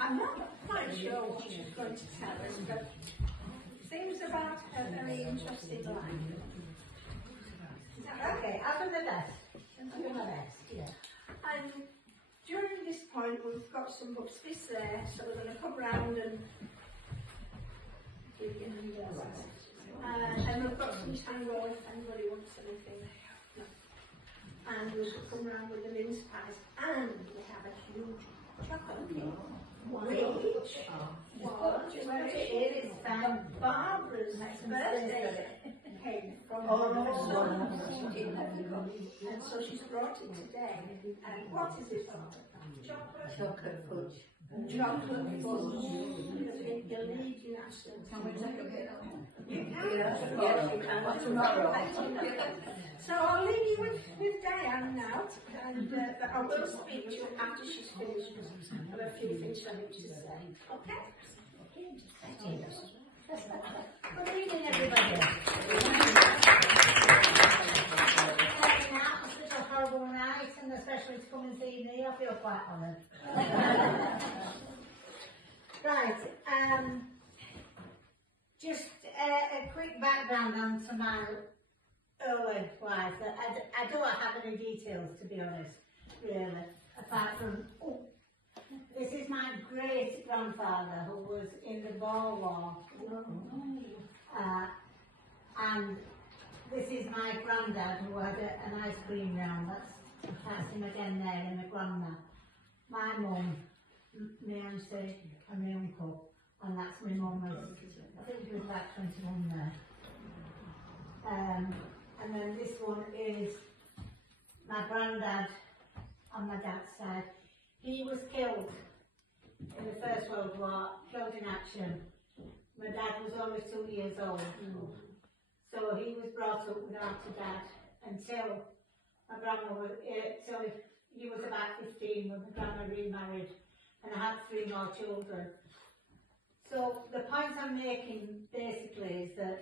I'm not quite sure what she's going to tell us, but things about her very interesting life. Okay, I'll do the best. I'll do my best, yeah. And during this point, we've got some books there, so we're going to come round and give you and we've got some tango if anybody wants anything. No. And we'll come round with the mince pies, and we have a huge chocolate cake, which is Barbara's birthday cake from her son. She didn't have to go, and so she's brought it today. And what is it, Barbara? Chocolate fudge. Chocolate fudge. You'll need your accent. Can we take a bit of it? You can. Yes, you can. Tomorrow. So I'll leave you with Diane now, and I will speak to you after she's finished of a few things I need to say. Okay? Good evening, everybody. Such a horrible night, and especially to come and see me, I feel quite honoured. Right, just a quick background onto my early life. I don't have any details, to be honest, really, apart from, this is my great grandfather who was in the Boer War, and this is my granddad who had an ice cream round. That's him again there, and my grandma. My mum, my auntie, and my uncle, and that's my mum. I think she was about 21 there. And then this one is my granddad on my dad's side. He was killed in the First World War, killed in action. My dad was only 2 years old. So he was brought up without a dad until my grandma was, till he was about 15 when my grandma remarried, and I had 3 more children. So the point I'm making basically is that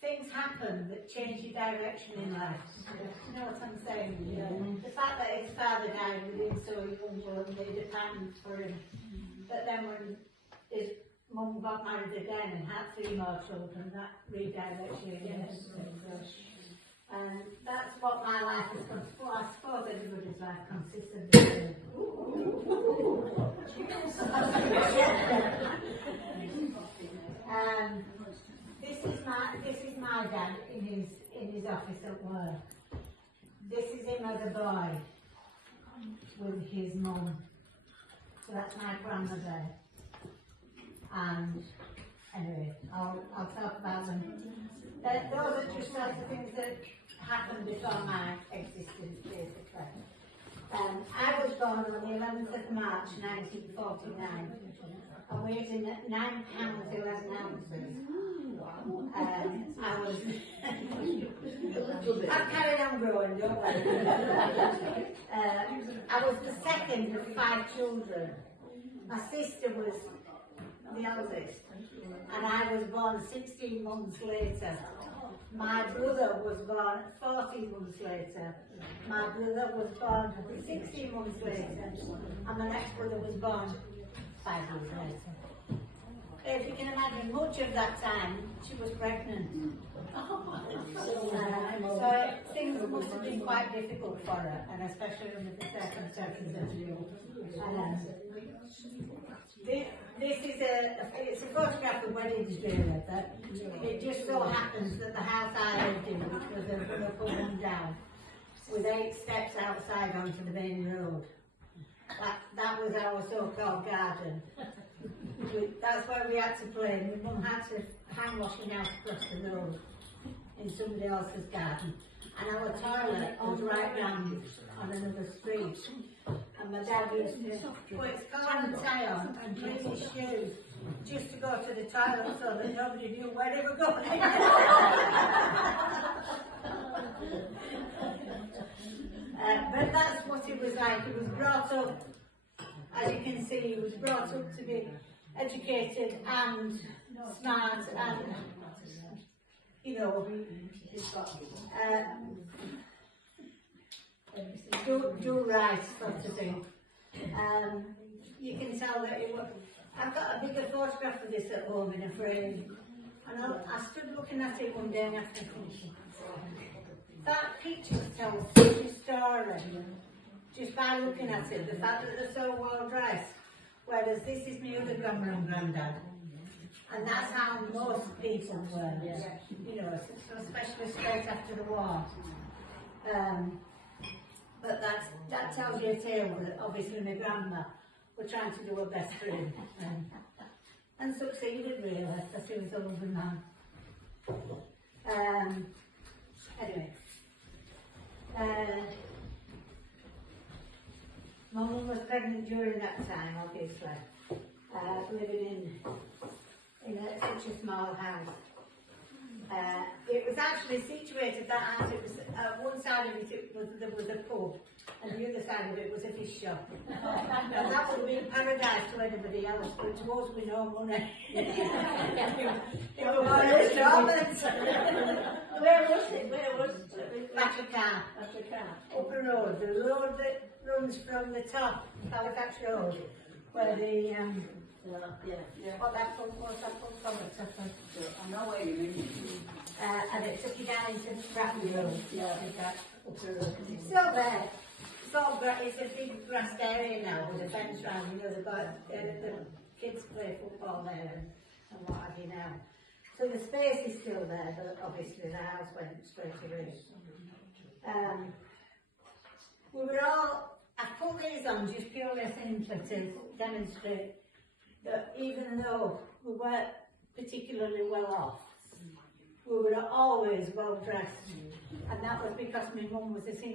things happen that change your direction in life. You know what I'm saying? Yeah. The fact that his father died with him so young and made a pattern for him. But then when his mum got married again and had 3 more children, that redirects you again. And that's what my life has come for. I suppose everybody's life consists of doing. This is my dad in his office at work. This is him as a boy with his mum. So that's my grandma there. And anyway, I'll talk about them. Those are just sort of things that happened before my existence, basically. I was born on the 11th of March 1949. I weighed in at 9 pounds 11 ounces. I was. I've carried on growing, don't worry. I was the second of 5 children. My sister was the eldest, and I was born 16 months later. My brother was born 14 months later. My brother was born 16 months later, and my next brother was born 5 months later. If you can imagine, much of that time she was pregnant. So things must have been quite difficult for her, and especially under the circumstances that she was. This is it's a photograph of weddings, really, but it just so happens that the house I lived in, which was a up and down, with 8 steps outside onto the main road, that was our so-called garden. That's where we had to play. My mum had to hang washing out across the road in somebody else's garden. And our toilet was right down on another street. And my dad used to put his collar and tie on and clean his shoes just to go to the toilet so that nobody knew where they were going. But that's what it was like. He was brought up, as you can see, he was brought up to be educated and smart and, you know, do right sort of thing. you can tell that it was. I've got a bigger photograph of this at home in a frame, and I stood looking at it one day and after thinking, that picture tells such a story just by looking at it. The fact that they're so well dressed, whereas this is my other grandma and granddad. And that's how most people were, you know, especially straight after the war. But that tells you a tale that obviously my grandma were trying to do her best for him. And succeeded really, because he was a loving man. Anyway. My mum was pregnant during that time, obviously. Living in such a small house. It was actually situated, that house, it was, one side of it, there was a pub, and the other side of it was a fish shop. And that would have been paradise to anybody else, but to us with no money. It was one of those Romans. Where was it? Back a car. Up a road, the road that runs from the top, Halifax Road, where the, what that pub was, that pub from the top of. I know where you mean. And it took you down into Bratton Road. It's still there. It's a big grassed area now with a fence round. You know, the kids play football there and what have you now. So the space is still there, but obviously the house went straight away. We were all, I put these on just purely simply to demonstrate that even though we weren't particularly well off, we were always well dressed, and that was because my mum was a single